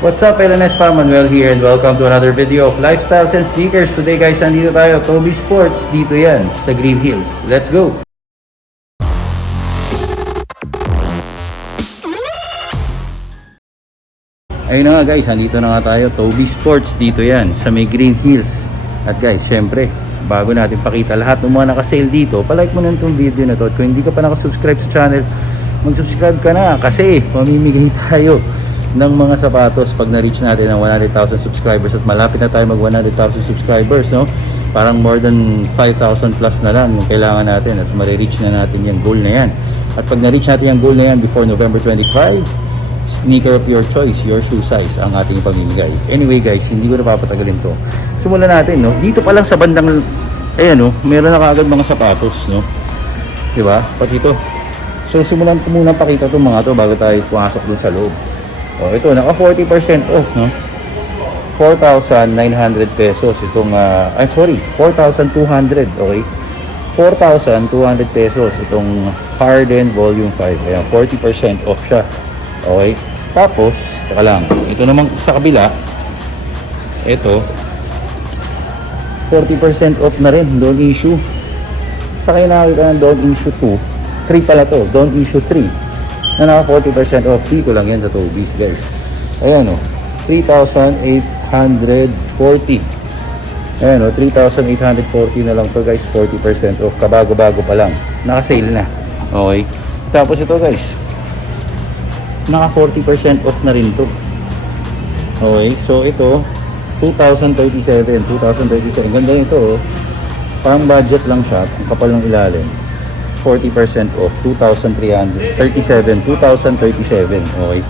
What's up, LNS fam? Manuel here and welcome to another video of Lifestyles and Sneakers. Today guys, nandito tayo, Toby Sports, dito yan, sa Green Hills. Let's go! Ayun na nga guys, nandito na nga tayo, Toby Sports, dito yan, sa may Green Hills. At guys, syempre, bago natin pakita lahat ng mga nakasale dito, palike mo na itong video na to. At kung hindi ka pa nakasubscribe sa channel, mag-subscribe ka na kasi mamimigay tayo ng mga sapatos pag na-reach natin ang 100,000 subscribers at malapit na tayo mag 100,000 subscribers, no? Parang more than 5,000 plus na lang yung kailangan natin at ma-reach na natin yung goal na yan. At pag na-reach natin yung goal na yan before November 25, sneaker of your choice, your shoe size ang ating pamimigay. Anyway guys, hindi ko na papatagalin to. Simulan natin, no? Dito pa lang sa bandang, ayan, no? Meron na kaagad mga sapatos, no? Diba? Pati ito. So simulan ko muna pakita itong mga to bago tayo pumasok dun sa loob. Oh, ito naka 40% off, no? 4,900 pesos itong 4,200, okay? 4,200 pesos itong Harden Volume 5. Ayan, 40% off siya. Okay? Tapos, taka lang. Ito naman sa kabila. Ito 40% off na rin, don't issue. Sa kayo nakakita ng don't issue 2. 3 pala to, don't issue 3. Na naka 40% off. Dito lang yan sa Toby's guys. Ayan o, 3,840. Ayan o, 3,840 na lang to guys. 40% off, kabago-bago pa lang, naka-sale na. Okay, tapos ito guys, naka 40% off na rin to. Okay, so ito 2,037. Ganda nito, parang budget lang siya, ang kapal ng ilalim. 40% off, 2,337. Okay,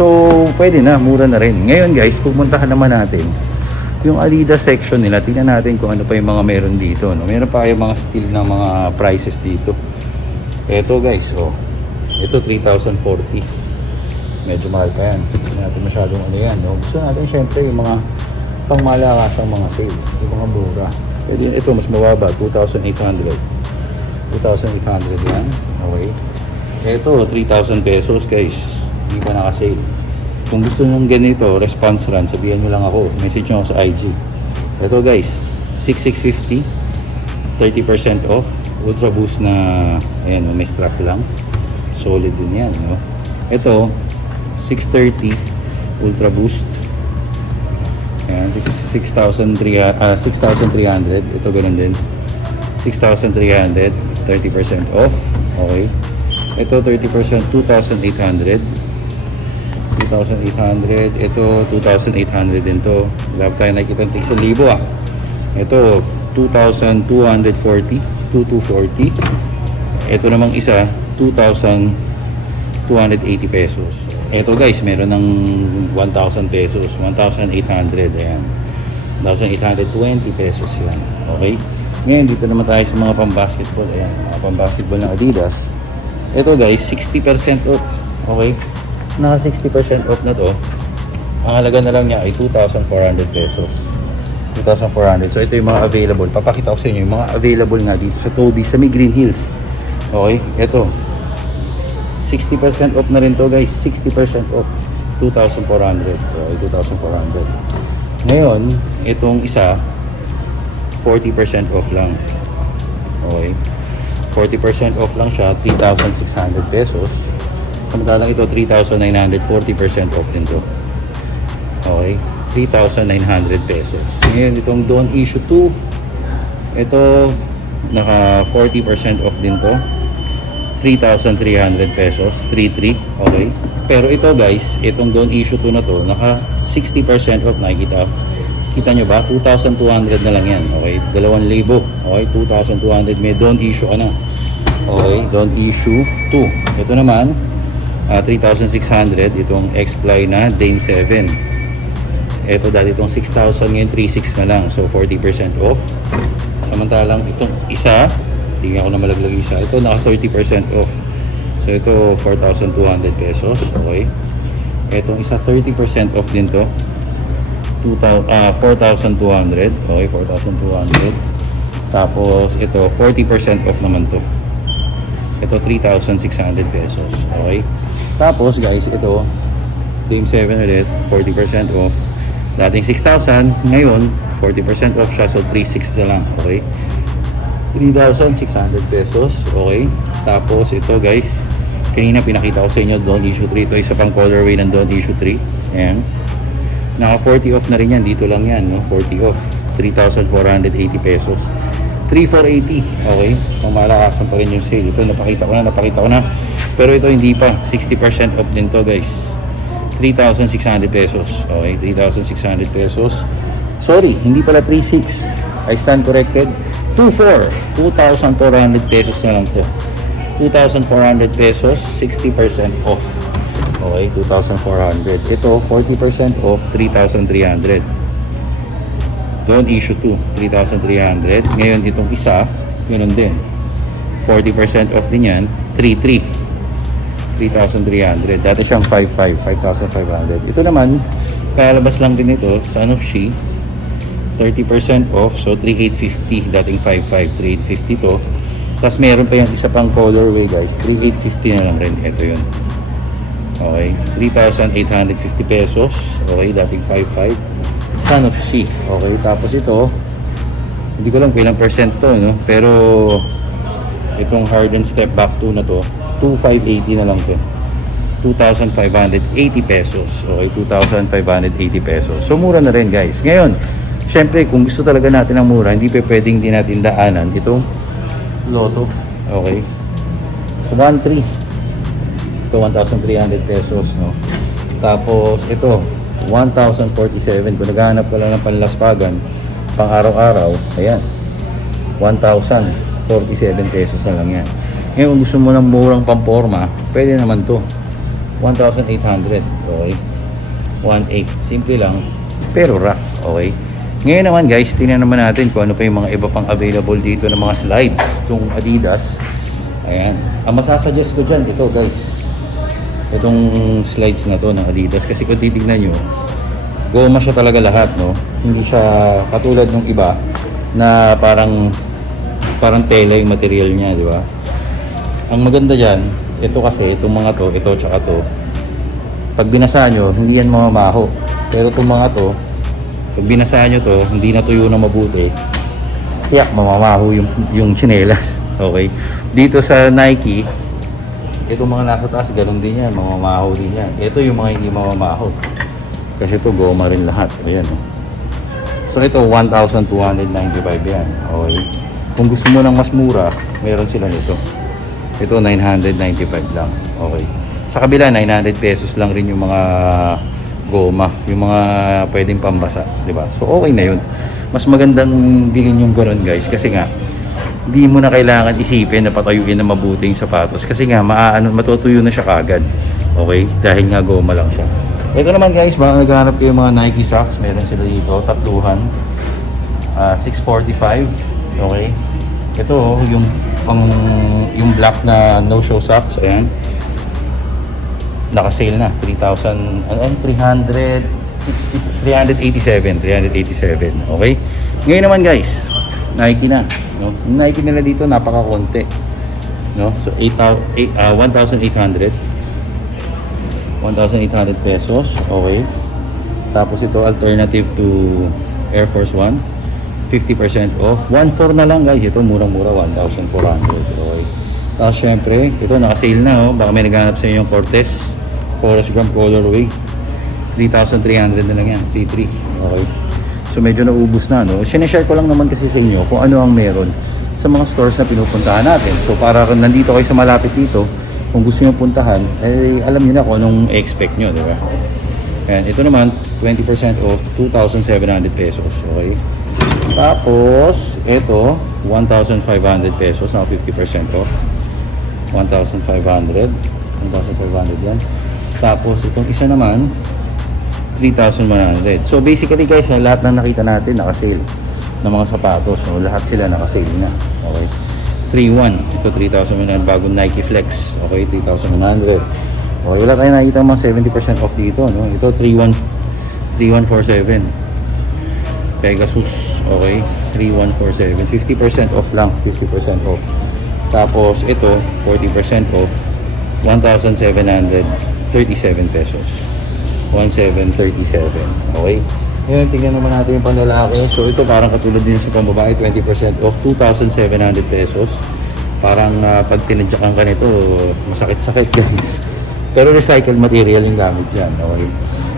so pwede na, mura na rin. Ngayon guys, pupuntahan naman natin yung Adidas section nila. Tingnan natin kung ano pa yung mga meron dito, no? Meron pa yung mga steel na mga prices dito. Eto guys, oh, ito 3,040. Medyo mahal pa yan, hindi natin masyadong ano yan, no? Gusto natin syempre yung mga pangmalakasang mga sale, yung mga mura. Ito mas mababa, 2,800 yan. Okay, ito 3,000 pesos guys, hindi pa naka-sale. Kung gusto nyo ganito, response run, sabihan nyo lang ako, message nyo ako sa IG. Ito guys, 6,650, 30% off, Ultra Boost na, ayan, may strap lang, solid din yan, no? Ito 630 Ultra Boost, ayan, 6,300. Ito ganun din, 6,300, 30% off. Okay, ito 30%, 2,800. Ito 2,800 din to. Wala tayo nakikita ng 1,000 ah. Ito 2,240, 2,240. Ito namang isa 2,280 pesos. Ito guys, meron ng 1,000 pesos, 1,800. Ayan, 1,820 pesos yan. Okay, ngayon dito naman tayo sa mga pang-basketball. Ayan, mga pang-basketball ng Adidas. Ito guys, 60% off. Okay, naka 60% off na to. Ang halaga na lang niya ay 2,400 pesos. 2,400. So ito yung mga available. Papakita ko sa inyo yung mga available nga dito sa Toby sa may Green Hills. Okay, ito 60% off na rin to guys. 60% off, 2,400. Okay, 2,400. Ngayon, itong isa 40% off lang. Okay, 40% off lang siya, 3,600 pesos. Samantalang ito 3,940, 40% off din to. Okay, 3,900 pesos. Ngayon itong don't issue 2, ito naka 40% off din to, 3,300 pesos, 3,300. Okay, pero ito guys, itong don't issue 2 na to, naka 60% off. Nakikita, kita nyo ba? 2,200 na lang yan. Okay, 2,000. Okay, 2,200. May don't issue ka na. Okay, don't issue 2. Ito naman 3,600. Itong X-Fly na Dame 7. Ito dati itong 6,000, ngayon 3,600 na lang. So 40% off. Samantalang itong isa, tingnan ko na malaglag isa, ito naka 30% off. So ito 4,200 pesos. Okay, itong isa 30% off din to, 4,200. Okay, 4,200. Tapos ito 40% off naman to. Ito 3,600 pesos. Okay, tapos guys, ito Game 7 ulit, 40% off. Dating 6,000, ngayon 40% off siya, so 3,600 na lang. Okay, 3,600 pesos. Okay, tapos ito guys, kanina pinakita ko sa inyo Don't Issue 3. Ito isa pang colorway ng Don't Issue 3. Ayan, naka 40 off na rin yan, dito lang yan, no? 40 off, 3,480 pesos. 3,480. Okay, kung malakasan pa rin yung sale. Ito napakita ko na, pero ito hindi pa, 60% off din to guys. 3,600 pesos. Okay, 3,600 pesos. Sorry, hindi pala 3,600. I stand corrected. 2,400 pesos na lang to. 2,400 pesos, 60% off. Okay, 2,400. Ito, 40% off, 3,300. Don't Issue 2, 3,300. Ngayon, itong isa, yun din. 40% off din yan, 3,300. Dati siyang 5,500. Ito naman, kalabas lang din ito sa She, 30% off, so 3,850. Dating 5,500, 3,850 to. Tapos meron pa yung isa pang colorway guys, 3,850 na lang rin. Ito yun. Okay, 3,850 pesos. Okay, dating 5,500. She. Okay, tapos ito, hindi ko lang kung ilang percent to, no? Pero itong Harden Step Back 2 na to, 2,580 na lang to. 2,580 pesos. Okay, 2,580 pesos. So mura na rin guys. Ngayon, syempre kung gusto talaga natin ng mura, hindi pa pwedeng din natin daanan itong Lotto. Okay, 1,300. Ito 1,300 pesos, no? Tapos ito 1,047. Kung naghahanap ka lang ng panlaspagan pang araw-araw, ayan, 1,047 pesos na lang yan. Ngayon kung gusto mo ng murang pamporma, pwede naman to, 1,800. Okay, 1,800. Simple lang pero rock. Okay, ngayon naman guys, tingnan naman natin kung ano pa yung mga iba pang available dito ng mga slides itong Adidas. Ayan, ang masasuggest ko dyan, ito guys, itong slides na to ng Adidas, kasi kung titignan nyo, goma siya talaga lahat, no? Hindi siya katulad ng iba na parang tela yung material niya, di ba? Ang maganda dyan, ito kasi, itong mga to, ito tsaka to, pag binasa nyo, hindi yan mamamaho. Pero itong mga to, pag binasa nyo to, hindi natuyo na mabuti, tiyak mamamaho yung tsinelas. Okay, dito sa Nike, itong mga nasa taas, ganun din yan, mamamaho din yan. Ito yung mga hindi mamamaho, kasi ito goma rin lahat. Ayan, oh. So ito 1,295 yan. Okay, kung gusto mo ng mas mura, meron sila nito. Ito 995 lang. Okay, sa kabila 900 pesos lang rin yung mga goma, yung mga pwedeng pambasa, di ba? So okay na yun. Mas magandang bilhin yung gano'n guys, kasi nga hindi mo na kailangan isipin na patayuin na mabuting sapatos, kasi nga matutuyo na siya kagad. Okay, dahil nga goma lang siya. Ito naman guys, baka naghahanap kayo mga Nike socks, meron sila dito, tatluhan, 645. Okay, ito yung black na no show socks, ayan, naka-sale na, 387. Okay, ngayon naman guys, Nike na, no? Yung Nike nila dito napaka-konti, no? So 1,800 pesos. Okay, tapos ito alternative to Air Force 1, 50% off, 1,400 na lang guys. Ito murang-mura, 1,400. Okay, tapos syempre ito naka-sale na, oh. Baka may naghanap sa inyo yung Cortez Forest Gump colorway, 3,300 na lang yan, 3,300. Okay, so medyo naubos na, no? Sineshare ko lang naman kasi sa inyo kung ano ang meron sa mga stores na pinupuntahan natin. So para nandito kayo sa malapit dito, kung gusto nyo puntahan, eh alam nyo na kung anong expect nyo, di ba? Ayan, ito naman 20% off, 2,700 pesos. Okay, tapos ito 1,500 pesos na 50% off, 1,500 yan. Tapos itong isa naman 3,100. So basically guys, lahat ng nakita natin naka-sale ng mga sapatos, so lahat sila naka-sale na. Okay, 3,100. Ito 3,100, bagong Nike Flex. Okay, 3,100. Okay, wala tayo nakita mga 70% off dito, no? Ito 3,147 Pegasus. Okay, 3,147, 50% off lang, 50% off. Tapos ito 40% off, 1,737 pesos. 1,737. Okay? Ngayon, tingnan naman natin yung panlalaki. So, ito parang katulad din sa pambabae, 20% off, 2,700 pesos. Parang pag tinadyakan ka nito, masakit-sakit guys. Pero recycled material yung gamit dyan. Okay?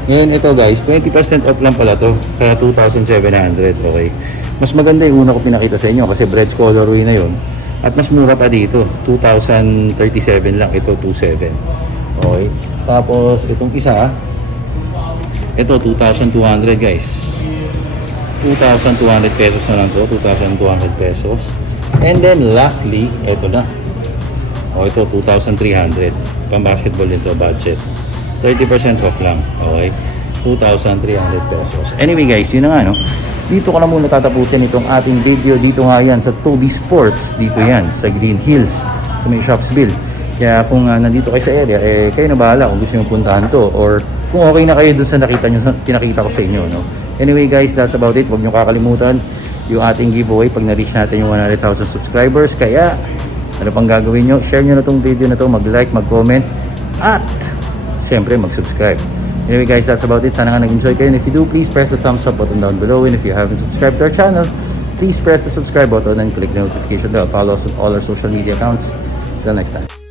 Ngayon, ito guys, 20% off lang pala to. Kaya 2,700. Okay? Mas maganda yung una ko pinakita sa inyo kasi breads colorway na yun. At mas mura pa dito, 2,037 lang. Ito, 2,700. Okay? Tapos, itong isa, ito, 2,200 guys. 2,200 pesos na lang to. 2,200 pesos. And then, lastly, ito na. O, ito, 2,300. Pang basketball din to, budget. 30% off lang. Okay? 2,300 pesos. Anyway guys, yun na nga, no? Dito ko na muna tatapusin itong ating video. Dito nga yan sa Toby Sports. Dito yan, sa Green Hills. Sa may Shopsville. Kaya kung nandito kayo sa area, kayo na bahala kung gusto nyo puntahan to. Or kung okay na kayo dun sa pinakita ko sa inyo, no? Anyway guys, that's about it. Huwag nyo kakalimutan yung ating giveaway pag na-reach natin yung 100,000 subscribers. Kaya, ano pang gagawin nyo? Share nyo na tong video na to, mag-like, mag-comment, at syempre mag-subscribe. Anyway guys, that's about it. Sana nga nag-enjoy kayo. And if you do, please press the thumbs up button down below. And if you haven't subscribed to our channel, please press the subscribe button and click the notification bell. Follow us on all our social media accounts. Till next time.